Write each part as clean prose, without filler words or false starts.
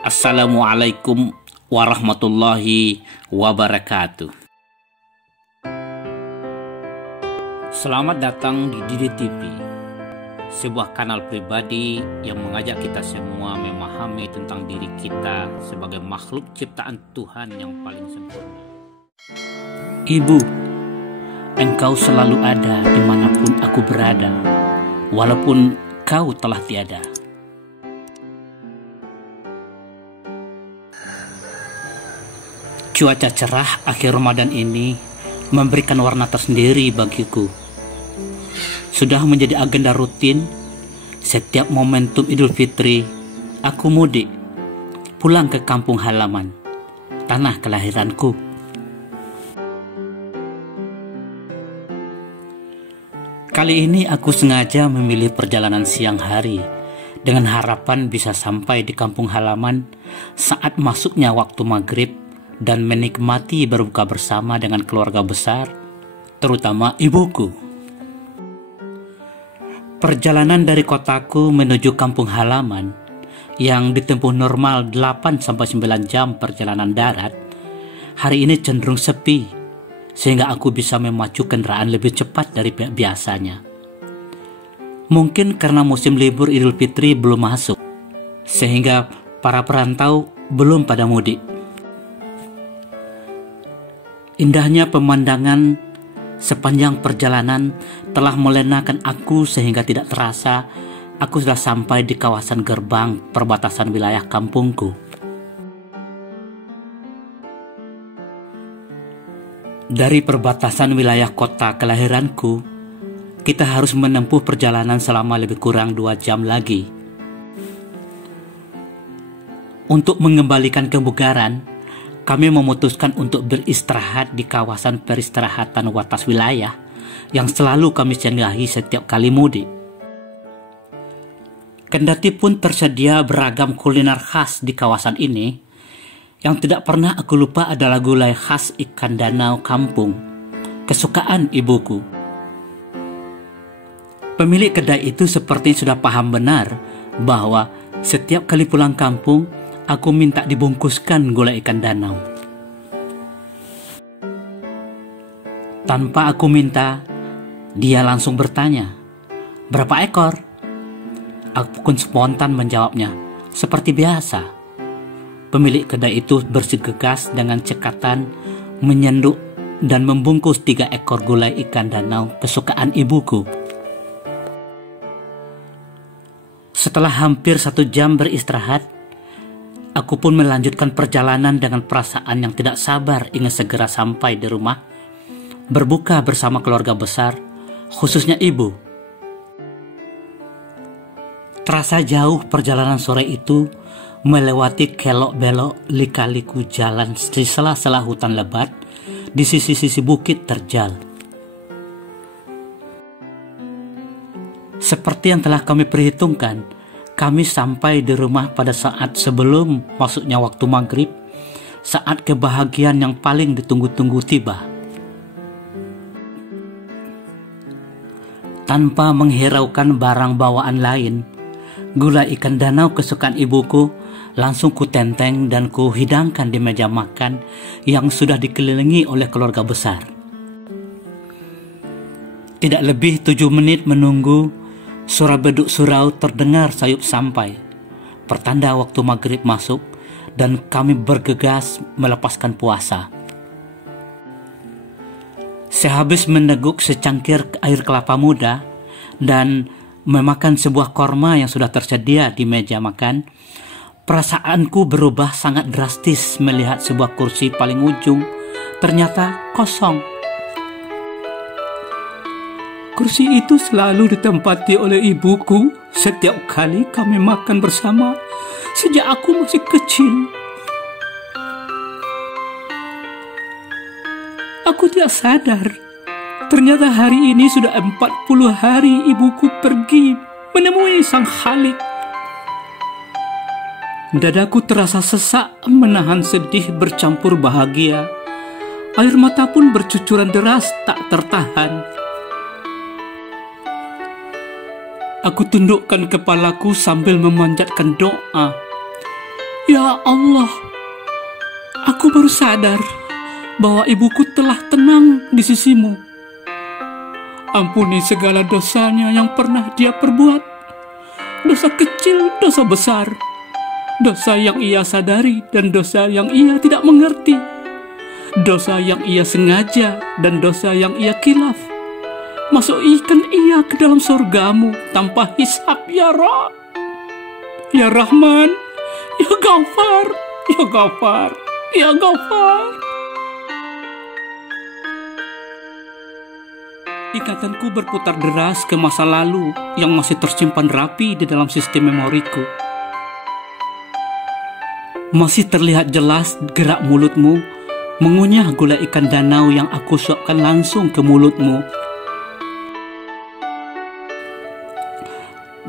Assalamualaikum warahmatullahi wabarakatuh. Selamat datang di Didi TV, sebuah kanal pribadi yang mengajak kita semua memahami tentang diri kita sebagai makhluk ciptaan Tuhan yang paling sempurna. Ibu, Engkau selalu ada dimanapun aku berada, walaupun kau telah tiada. Cuaca cerah akhir Ramadan ini memberikan warna tersendiri bagiku. Sudah menjadi agenda rutin, setiap momentum Idul Fitri, aku mudik, pulang ke kampung halaman, tanah kelahiranku. Kali ini aku sengaja memilih perjalanan siang hari, dengan harapan bisa sampai di kampung halaman saat masuknya waktu maghrib, dan menikmati berbuka bersama dengan keluarga besar, terutama ibuku. Perjalanan dari kotaku menuju kampung halaman yang ditempuh normal 8-9 jam perjalanan darat, hari ini cenderung sepi, sehingga aku bisa memacu kendaraan lebih cepat dari biasanya. Mungkin karena musim libur Idul Fitri belum masuk, sehingga para perantau belum pada mudik. Indahnya pemandangan sepanjang perjalanan telah melenakan aku sehingga tidak terasa aku sudah sampai di kawasan gerbang perbatasan wilayah kampungku. Dari perbatasan wilayah kota kelahiranku, kita harus menempuh perjalanan selama lebih kurang 2 jam lagi. Untuk mengembalikan kebugaran, kami memutuskan untuk beristirahat di kawasan peristirahatan watas wilayah yang selalu kami singgahi setiap kali mudik. Kendati pun tersedia beragam kuliner khas di kawasan ini, yang tidak pernah aku lupa adalah gulai khas ikan danau kampung, kesukaan ibuku. Pemilik kedai itu seperti sudah paham benar bahwa setiap kali pulang kampung, aku minta dibungkuskan gulai ikan danau. Tanpa aku minta, dia langsung bertanya, "Berapa ekor?" Aku pun spontan menjawabnya, "Seperti biasa." Pemilik kedai itu bersikeras dengan cekatan menyenduk dan membungkus 3 ekor gulai ikan danau kesukaan ibuku. Setelah hampir 1 jam beristirahat, aku pun melanjutkan perjalanan dengan perasaan yang tidak sabar ingin segera sampai di rumah, berbuka bersama keluarga besar, khususnya ibu. Terasa jauh perjalanan sore itu melewati kelok-belok lika-liku jalan di sela-sela hutan lebat di sisi-sisi bukit terjal. Seperti yang telah kami perhitungkan, kami sampai di rumah pada saat sebelum masuknya waktu maghrib, saat kebahagiaan yang paling ditunggu-tunggu tiba. Tanpa menghiraukan barang bawaan lain, gulai ikan danau kesukaan ibuku langsung kutenteng dan kuhidangkan di meja makan yang sudah dikelilingi oleh keluarga besar. Tidak lebih 7 menit menunggu, suara beduk surau terdengar sayup sampai, pertanda waktu maghrib masuk, dan kami bergegas melepaskan puasa. Sehabis meneguk secangkir air kelapa muda dan memakan sebuah korma yang sudah tersedia di meja makan, perasaanku berubah sangat drastis melihat sebuah kursi paling ujung ternyata kosong. Kursi itu selalu ditempati oleh ibuku setiap kali kami makan bersama sejak aku masih kecil. Aku tidak sadar, ternyata hari ini sudah 40 hari ibuku pergi menemui Sang Khalik. Dadaku terasa sesak menahan sedih bercampur bahagia. Air mata pun bercucuran deras tak tertahan. Aku tundukkan kepalaku sambil memanjatkan doa. Ya Allah, aku baru sadar bahwa ibuku telah tenang di sisimu. Ampuni segala dosanya yang pernah dia perbuat. Dosa kecil, dosa besar. Dosa yang ia sadari dan dosa yang ia tidak mengerti. Dosa yang ia sengaja dan dosa yang ia kilaf. Masukkan ia ke dalam surgamu tanpa hisab, ya Rabb. Ya Rahman, ya Ghafar, ya Ghafar, ya Ghafar. Ikatanku berputar deras ke masa lalu yang masih tersimpan rapi di dalam sistem memoriku. Masih terlihat jelas gerak mulutmu mengunyah gulai ikan danau yang aku suapkan langsung ke mulutmu.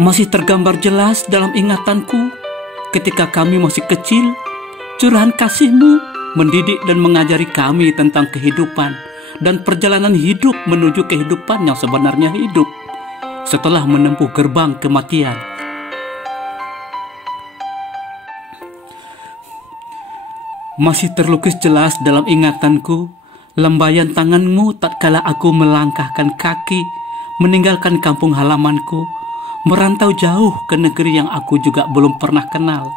Masih tergambar jelas dalam ingatanku ketika kami masih kecil, curahan kasihmu mendidik dan mengajari kami tentang kehidupan dan perjalanan hidup menuju kehidupan yang sebenarnya hidup setelah menempuh gerbang kematian. Masih terlukis jelas dalam ingatanku lambaian tanganmu tatkala aku melangkahkan kaki meninggalkan kampung halamanku, merantau jauh ke negeri yang aku juga belum pernah kenal.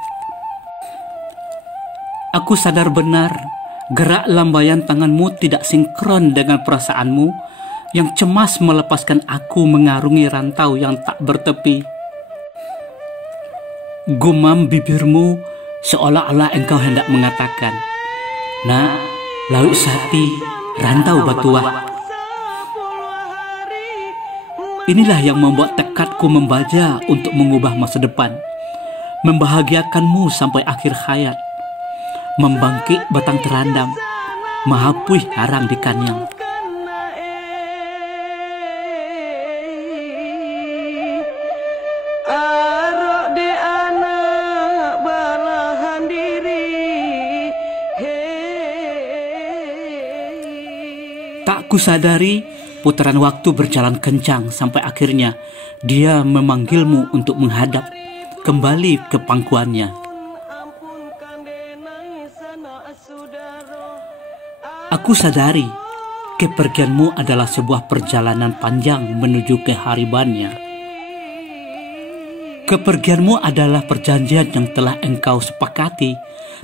Aku sadar benar, gerak lambaian tanganmu tidak sinkron dengan perasaanmu yang cemas melepaskan aku mengarungi rantau yang tak bertepi. Gumam bibirmu seolah-olah engkau hendak mengatakan, "Nak, laut sati, rantau batuah." Inilah yang membuat tekadku membaja untuk mengubah masa depan, membahagiakanmu sampai akhir hayat, membangkit batang terandam, mahapuih harang di kanyang. Tak kusadari, putaran waktu berjalan kencang sampai akhirnya dia memanggilmu untuk menghadap kembali ke pangkuannya. Aku sadari kepergianmu adalah sebuah perjalanan panjang menuju keharibannya. Kepergianmu adalah perjanjian yang telah engkau sepakati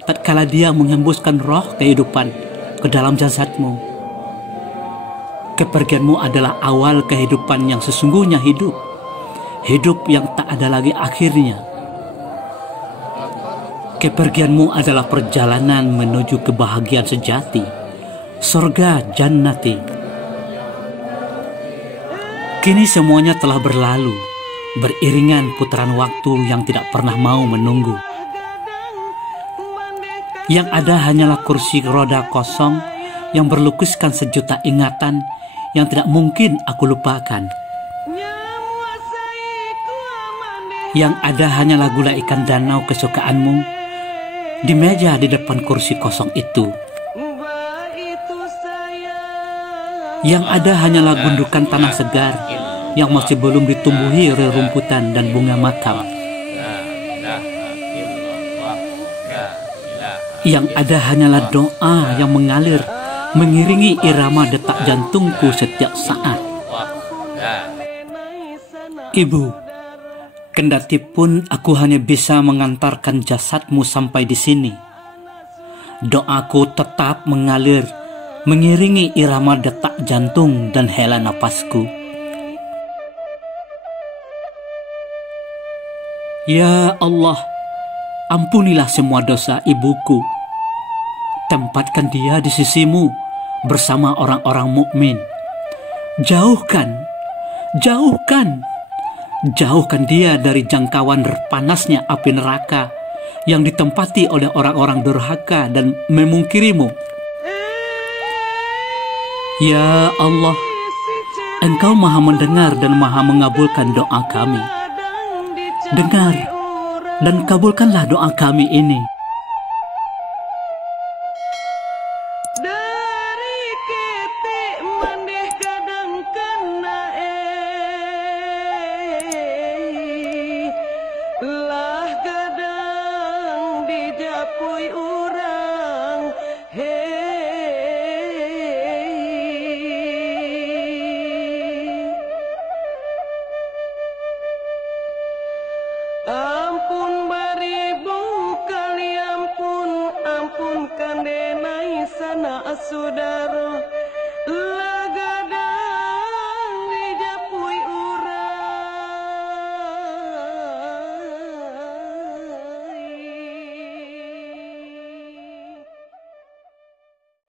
tatkala dia menghembuskan roh kehidupan ke dalam jasadmu. Kepergianmu adalah awal kehidupan yang sesungguhnya hidup. Hidup yang tak ada lagi akhirnya. Kepergianmu adalah perjalanan menuju kebahagiaan sejati. Surga jannati. Kini semuanya telah berlalu, beriringan putaran waktu yang tidak pernah mau menunggu. Yang ada hanyalah kursi roda kosong yang berlukiskan sejuta ingatan yang tidak mungkin aku lupakan. Yang ada hanyalah gulai ikan danau kesukaanmu di meja di depan kursi kosong itu. Yang ada hanyalah gundukan tanah segar yang masih belum ditumbuhi rerumputan dan bunga makam. Yang ada hanyalah doa yang mengalir mengiringi irama detak jantungku setiap saat. Ibu, kendati pun aku hanya bisa mengantarkan jasadmu sampai di sini, doaku tetap mengalir mengiringi irama detak jantung dan hela napasku. Ya Allah, ampunilah semua dosa ibuku. Tempatkan dia di sisimu bersama orang-orang mukmin. Jauhkan dia dari jangkauan panasnya api neraka yang ditempati oleh orang-orang durhaka dan memungkirimu. Ya Allah, Engkau maha mendengar dan maha mengabulkan doa kami. Dengar dan kabulkanlah doa kami ini.